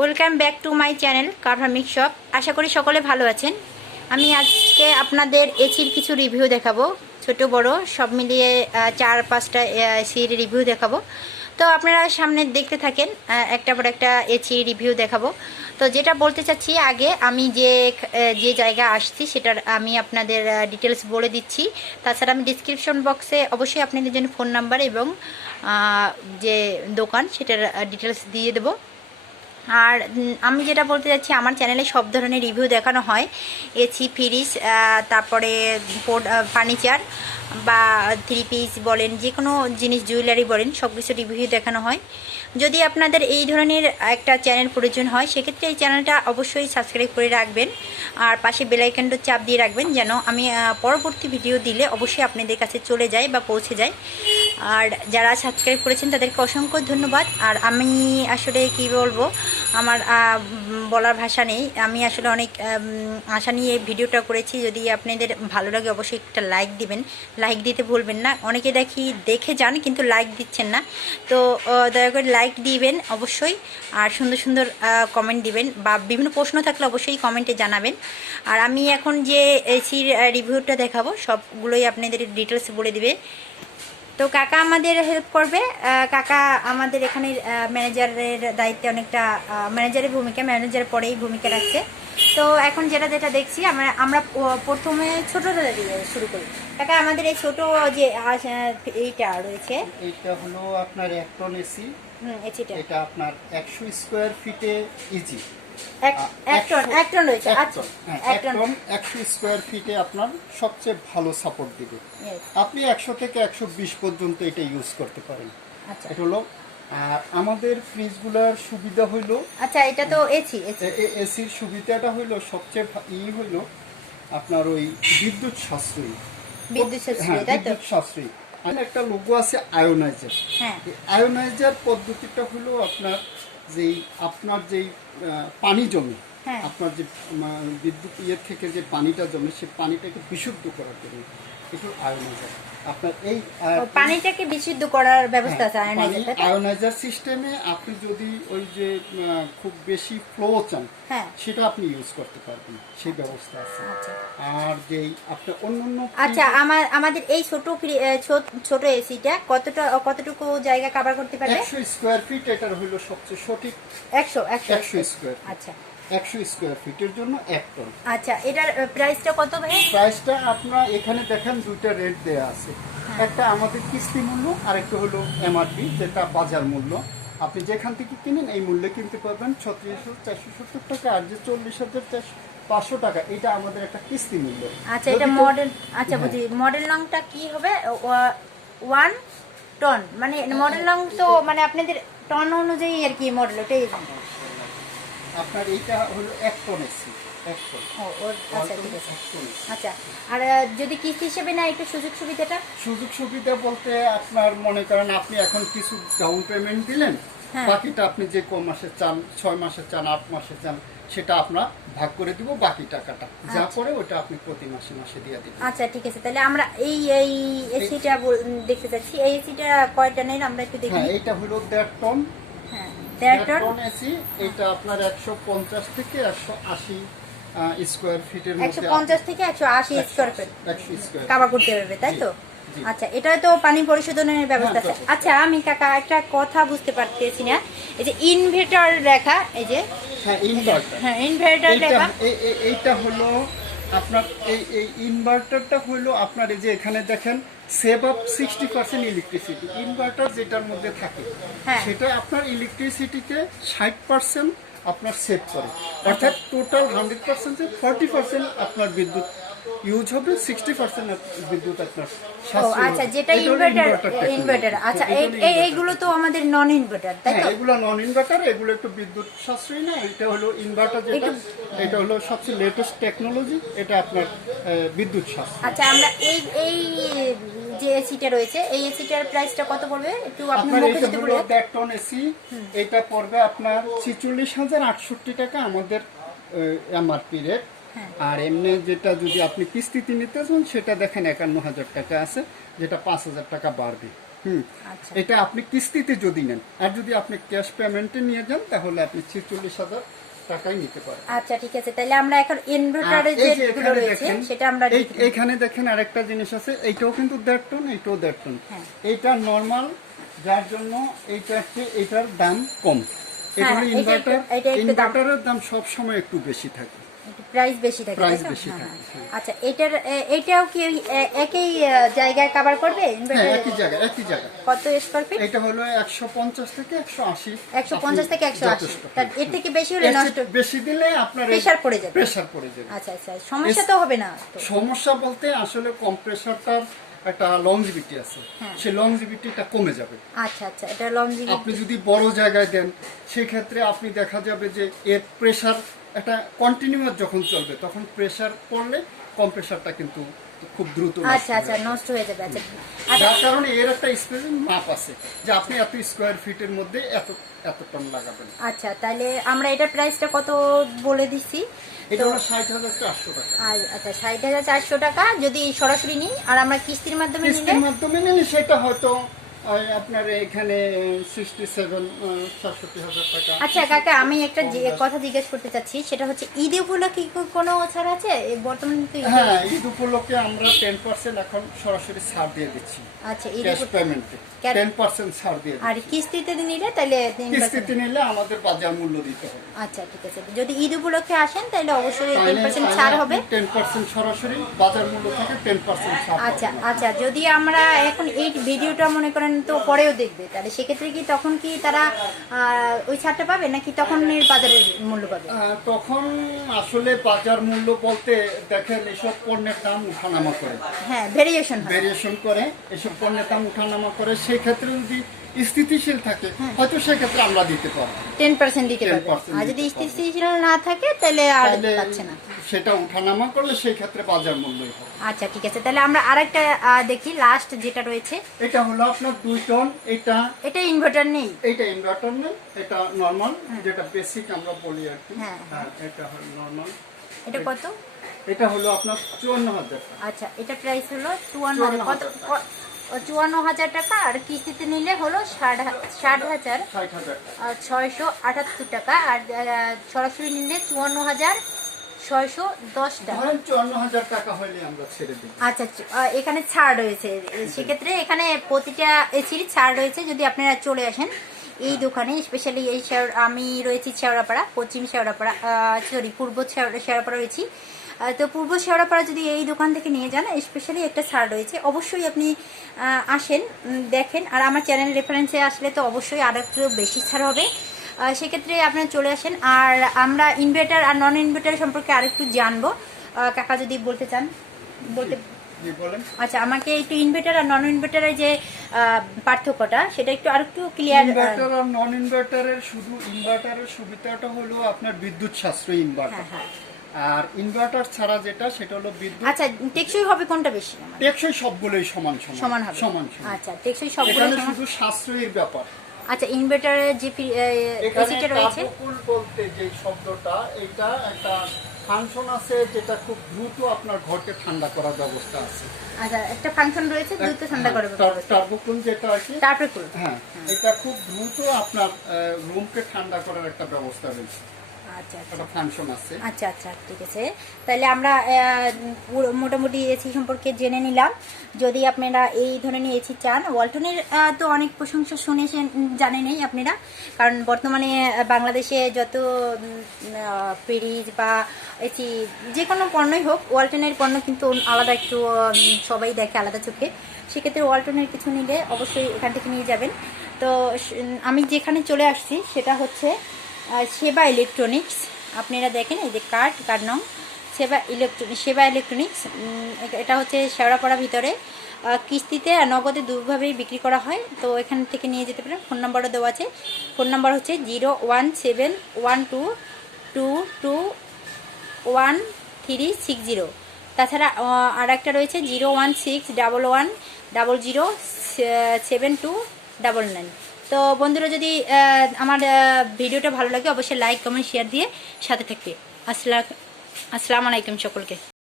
Welcome back to my channel car farming shop. আশা করি সকলে ভালো আছেন। আমি আজকে আপনাদের এসির কিছু রিভিউ দেখাবো, ছোট বড় সব মিলিয়ে 4-5টা এসির রিভিউ দেখাবো। তো আপনারা সামনে দেখতে থাকেন, একটা পর একটা এসি রিভিউ দেখাবো। তো যেটা বলতে চাচ্ছি, আগে আমি যে জায়গা আসছি সেটার আমি আপনাদের ডিটেলস বলে দিচ্ছি। তাছাড়া আমি ডিসক্রিপশন বক্সে অবশ্যই আপনাদের জন্য ফোন নাম্বার এবং যে দোকান সেটার ডিটেলস দিয়ে দেবো। আর আমি যেটা বলতে চাচ্ছি, আমার চ্যানেলে সব ধরনের রিভিউ দেখানো হয়, এসি, ফ্রিজ, তারপরে ফার্নিচার বা 3 পিস বলেন, যে কোনো জিনিস, জুয়েলারি বলেন, সব কিছু রিভিউ দেখানো হয়। যদি আপনাদের এই ধরনের একটা চ্যানেল প্রয়োজন হয়, সেক্ষেত্রে এই চ্যানেলটা অবশ্যই সাবস্ক্রাইব করে রাখবেন আর পাশে বেল আইকনটা চাপ দিয়ে রাখবেন, যেন আমি পরবর্তী ভিডিও দিলে অবশ্যই আপনাদের কাছে চলে যায় বা পৌঁছে যায়। আর যারা সাবস্ক্রাইব করেছেন তাদেরকে অসংখ্য ধন্যবাদ। আর আমি আসলে কি বলবো, আমার বলার ভাষা নেই। আমি আসলে অনেক আশা নিয়ে এই ভিডিওটা করেছি। যদি আপনাদের ভালো লাগে অবশ্যই একটা লাইক দিবেন, লাইক দিতে ভুলবেন না। অনেকে দেখে যান কিন্তু লাইক দিচ্ছেন না, তো দয়া করে লাইক দিবেন অবশ্যই। আর সুন্দর সুন্দর কমেন্ট দিবেন বা বিভিন্ন প্রশ্ন থাকলে অবশ্যই কমেন্টে জানাবেন। আর আমি এখন যে এসির রিভিউটা দেখাবো সবগুলোই আপনাদের ডিটেলস বলে দিবে। তো কাকা আমাদের হেল্প করবে। কাকা আমাদের এখানে ম্যানেজারের দায়িত্বে অনেকটা, ম্যানেজারের ভূমিকা, ম্যানেজারের পরেই ভূমিকা রাখছে। তো এখন যেটা দেখছি, আমরা প্রথমে ছোটোটা দিয়ে শুরু করি। কাকা আমাদের এই ছোট যে এইটা রয়েছে, এইটা হলো আপনার 1 টন এসি। এসিটা এটা আপনার 100 স্কোয়ার ফিটে ইজি। এক টন রয়েছে। আচ্ছা, 1 টন 100 স্কোয়ার ফিটে আপনার সবচেয়ে ভালো সাপোর্ট দিবে। আপনি 100 থেকে 120 পর্যন্ত এটা ইউজ করতে পারেন। আচ্ছা, এটা হলো আমাদের ফ্রিজগুলোর সুবিধা হইলো, আচ্ছা এটা তো এসির সুবিধাটা হইলো সবচেয়ে হইলো আপনার ওই বিদ্যুৎ সাশ্রয়ী। বিদ্যুৎ সাশ্রয়ী। একটা লোগো আছে আয়োনাইজার। আয়োনাইজার পদ্ধতিটা হলো আপনার যেই পানি জমে, আপনার যে বিদ্যুৎ থেকে যে পানিটা জমে, সেই পানিটাকে বিশুদ্ধ করার জন্য একটু আয়োনাইজার। আপনার এই পানিটাকে বিশুদ্ধ করার ব্যবস্থা আছে আয়োনাইজার সিস্টেমে। আপনি যদি ওই যে খুব বেশি ফ্লো চান, সেটা আপনি ইউজ করতে পারবেন, সেই ব্যবস্থা আছে। আর যেই আপনার অন্যান্য, আচ্ছা আমাদের এই ছোট এসিটা কতটুকু জায়গা কভার করতে পারবে? 100 স্কয়ার ফিট। এটার হলো সবচেয়ে সঠিক 100 স্কয়ার। আচ্ছা, 100 স্কয়ার ফিটের জন্য 1 টন। আচ্ছা, এটার প্রাইসটা কত ভাই? প্রাইসটা আপনারা এখানে দেখেন দুইটা রেট দেয়া আছে। একটা আমাদের কিস্তি মূল্য, আর একটা হলো এমআরপি, যেটা বাজার মূল্য। আপনি যেখান থেকে কিনেন এই মূল্যে কিনতে পারবেন 36,470 টাকা। আর যে 40,500 টাকা, এটা আমাদের একটা কিস্তি মূল্য। আচ্ছা, এটা মডেল, আচ্ছা বুঝি, মডেল নংটা কি হবে? 1 টন মানে মডেল নং, তো মানে আপনাদের টন অনুযায়ী আর কি মডেল, ওটাই আপনার এইটা হলো 1 টন এসি। আচ্ছা ঠিক আছে। আচ্ছা, আর যদি কিস্তি হিসেবে না, একটু সুযোগ সুবিধা বলতে আপনার মনে করেন আপনি এখন কিছু ডাউন পেমেন্ট দিলেন, বাকিটা আপনি যে কোন মাসে চান, 6 মাসে চান, 8 মাসে চান, সেটা আমরা ভাগ করে দিব। বাকি টাকাটা যা করে ওটা আপনি প্রতি মাসে মাসে দিয়ে দিবেন। আচ্ছা ঠিক আছে। তাহলে আমরা এই এসিটা দেখতে চাচ্ছি। এই এসিটা কয় টনের আমরা একটু দেখি। এটা হলো 1.5 টন। 1.5 ton AC. এটা আপনার 150 থেকে 180 স্কয়ার ফিটের মধ্যে, 150 থেকে 180 স্কয়ার ফিট কভার করতে পারবে, তাই তো? আচ্ছা, এটা তো পানি পরিশোধনের ব্যবস্থা আছে। আচ্ছা, আমি কাকা একটা কথা বুঝতে পারতেছি না, এই যে ইনভার্টার লেখা, এই যে ইনভার্টার লেখা, এইটা হলো আপনার এই ইনভার্টারটা হলো আপনার এই যে এখানে দেখেন সেভ আপ 60% ইলেকট্রিসিটি। ইনভার্টার যেটার মধ্যে থাকে সেটা আপনার ইলেকট্রিসিটিকে 60% আপনার সেভ করে। অর্থাৎ টোটাল 100% 40% আপনার বিদ্যুৎ ইউজ হবে, 60% বিদ্যুৎ আপনার সাশ্রয় হবে। আচ্ছা, যেটা ইনভার্টার। আচ্ছা, এইগুলো তো আমাদের নন ইনভার্টার, তাই তো? এগুলো নন ইনভার্টার, এগুলো একটু বিদ্যুৎ সাশ্রয়ী না। এটা হলো ইনভার্টার, যেটা এটা হলো সবচেয়ে লেটেস্ট টেকনোলজি, এটা আপনার বিদ্যুৎ সাশ্রয়। আচ্ছা, আমরা এই যে এসিটা রয়েছে, এই এসিটার প্রাইসটা কত পড়বে একটু আপনি মুখে যদি বলেন। 1 টন এসি, এটা পড়বে আপনার 46,068 টাকা আমাদের এমআরপি রেট। আর এমনি যেটা যদি আপনি কিস্তিতে নিতে চান, সেটা দেখেন 51,000 টাকা আছে, যেটা 5,000 টাকা বাড়বে আচ্ছা এটা আপনি কিস্তিতে যদি নেন, আর যদি আপনি ক্যাশ পেমেন্টে নিয়ে যান তাহলে আপনি 46,000 টাকায় নিতে পারেন। আচ্ছা ঠিক আছে, তাহলে আমরা এখন ইনভার্টারে যেগুলো রয়েছে সেটা আমরা এখানে দেখেন আরেকটা জিনিস আছে, এইটাও কিন্তু 1.5 টন, এইটাও 1.5 টন। হ্যাঁ। এইটা নরমাল, যার জন্য এইটার দাম কম। এটা হলো ইনভার্টার, ইনভার্টারের দাম সব সময় একটু বেশি থাকে, প্রাইস বেশি থাকে। প্রাইস বেশি থাকে। আচ্ছা এটাও কি একই জায়গায় কভার করবে? হ্যাঁ, একই জায়গা। কত স্কয়ার ফিট? এটা হলো 150 থেকে 180। 150 থেকে 180। তার এর থেকে বেশি হলে নষ্ট, বেশি দিলে আপনার প্রেসার পড়ে যাবে। আচ্ছা সমস্যা তো হবে না তো? সমস্যা বলতে আসলে কম্প্রেসারটার একটা লংজিভিটি আছে, সেই লংজিভিটিটা কমে যাবে। আচ্ছা এটা লংজিভিটি। আপনি যদি বড় জায়গায় দেন সেই ক্ষেত্রে আপনি দেখা যাবে যে এর প্রেসার একটা কন্টিনিউয়াস যখন চলবে তখন প্রেসার পড়লে কম্প্রেসারটা কিন্তু খুব দ্রুত নষ্ট হয়ে যাবে। যার কারণে এর একটা স্পেসিফিক মাপ আছে যে আপনি এত স্কয়ার ফিটের মধ্যে এত টন লাগাবেন। আচ্ছা তাহলে আমরা এটা প্রাইসটা কত বলে দিচ্ছি? এটা হলো 60,400 টাকা। আচ্ছা 60,400 টাকা যদি সরাসরি নিই, আর আমরা কিস্তির মাধ্যমে নিলে সেটা হয়তো আপনার এখানে 67,000-67,000 টাকা। আচ্ছা কাকা, আমি একটা কথা জিজ্ঞেস করতে চাচ্ছি, সেটা হচ্ছে ঈদ উপলক্ষে কোনো ছাড় আছে বর্তমানে? হ্যাঁ, ঈদ উপলক্ষে আমরা 10% এখন সরাসরি ছাড় দিয়ে দিচ্ছি। আচ্ছা ঈদ পেমেন্টে 10% ছাড় দিয়ে দিচ্ছি। আর কিস্তিতে নিলে তাহলে কিস্তিতে নিলে আমাদের বাজার মূল্য দিতে হবে। আচ্ছা ঠিক আছে, যদি ঈদ উপলক্ষে আসেন তাহলে অবশ্যই 10% ছাড় হবে। 10% সরাসরি বাজার মূল্য থেকে 10% ছাড়। আচ্ছা যদি আমরা এখন এই ভিডিওটা মনে করেন তো পরেও দেখবে, তাহলে সেক্ষেত্রে কি তখন কি তারা ওই ছাড়টা পাবে নাকি তখন বাজারের মূল্য পাবে? তখন আসলে বাজার মূল্য বলতে দেখেন এসব পণ্যের দাম উঠানামা করে। হ্যাঁ, ভেরিয়েশন করে, এসব পণ্যের দাম উঠানামা করে। সেই ক্ষেত্রে যদি স্থিতিশীল থাকে হয়তো সেক্ষেত্রে আমরা দিতে পারবো 10% দিতে পারবো। আর যদি স্থিতিশীল না থাকে তাহলে আর পাচ্ছে না, সেটা উঠানামা করলে সেই ক্ষেত্রে বাজার মূল্যই হবে। আচ্ছা ঠিক আছে, তাহলে আমরা আরেকটা দেখি লাস্ট যেটা রয়েছে। এটা হলো আপনার 2 টন। এটা ইনভার্টার নেই, এটা ইনভার্টার নেই, এটা নরমাল, যেটা বেসিক আমরা বলি আর কি। হ্যাঁ এটা হলো নরমাল। এটা কত? এটা হলো আপনার 54,000 টাকা। আচ্ছা এটা প্রাইস হলো 54,000। কত? 54,000 টাকা। আর কিস্তিতে নিলে হলো 60,678 টাকা। আর সরাসরি নিলে 54,610 টাকা। 54,000 টাকা হলে আমরা ছেড়ে দিই। আচ্ছা এখানে ছাড় রয়েছে, সেক্ষেত্রে এখানে প্রতিটা এসির ছাড় রয়েছে। যদি আপনারা চলে আসেন এই দোকানে, স্পেশালি এই আমি রয়েছি শেওড়াপাড়া, পশ্চিম শেওড়াপাড়া, পূর্ব শেওড়াপাড়া রয়েছি। তো পূর্ব শেওড়াপাড়া যদি এই দোকান থেকে নিয়ে যান, স্পেশালি একটা ছাড় রয়েছে। অবশ্যই আপনি আসেন, দেখেন। আর আমার চ্যানেল রেফারেন্সে আসলে তো অবশ্যই আর একটু বেশি ছাড় হবে, সেক্ষেত্রে আপনারা চলে আসেন। আর আমরা ইনভার্টার আর নন ইনভার্টার সম্পর্কে আরেকটু জানবো, কাকা যদি বলতে চান বলতে। আচ্ছা আমাকে একটু ইনভার্টার আর নন ইনভার্টারের যে পার্থক্যটা সেটা একটু আরেকটু ক্লিয়ার। ইনভার্টার আর নন ইনভার্টারের ইনভার্টারের সুবিধাটা হলো আপনার বিদ্যুৎ সাশ্রয়ী ইনভার্টার। আর ইনভার্টার ছাড়া যেটা সেটা হলো বিদ্যুৎ। আচ্ছা টেকসই হবে কোনটা বেশি? টেকসই সবগুলোই সমান হবে। আচ্ছা টেকসই সবগুলো শুধু সাশ্রয়ীর ব্যাপার। আচ্ছা ইনভার্টারের যে এসিটা রয়েছে বলতে যে শব্দটা, এটা একটা ফাংশন আছে যেটা খুব দ্রুত আপনার ঘরকে ঠান্ডা করার ব্যবস্থা আছে। আচ্ছা একটা ফাংশন রয়েছে দ্রুত ঠান্ডা করার ব্যবস্থা, টার্বোকুল যেটা আছে। টার্বোকুল, হ্যাঁ, এটা খুব দ্রুত আপনার রুমকে ঠান্ডা করার একটা ব্যবস্থা রয়েছে। আচ্ছা ঠিক আছে, তাহলে আমরা মোটামুটি এসি সম্পর্কে জেনে নিলাম। যদি আপনারা এই ধরনের এসি চান, ওয়ালটনের তো অনেক প্রশংসা শুনেছেন, জানেনই আপনারা, কারণ বর্তমানে বাংলাদেশে যত ফ্রিজ বা এসি যে কোনো পণ্যই হোক, ওয়ালটনের পণ্য কিন্তু আলাদা একটু সবাই দেখে আলাদা চোখে। সেক্ষেত্রে ওয়ালটনের কিছু নিলে অবশ্যই এখান থেকে নিয়ে যাবেন। তো আমি যেখানে চলে আসছি সেটা হচ্ছে সেবা ইলেকট্রনিক্স। আপনারা দেখেন এই যে কার্ড নং সেবা ইলেকট্রনিক্স। এটা হচ্ছে শেওড়াপাড়ার ভিতরে। কিস্তিতে আর নগদে দুভাবেই বিক্রি করা হয়, তো এখান থেকে নিয়ে যেতে পারেন। ফোন নাম্বারও দেওয়া আছে, ফোন নাম্বার হচ্ছে 01712221360। তাছাড়া আর একটা রয়েছে 01611007299। তো বন্ধুরা যদি আমার ভিডিওটা ভালো লাগে অবশ্যই লাইক কমেন্ট শেয়ার দিয়ে সাথে থাকবে। আসসালামু আলাইকুম সকলকে।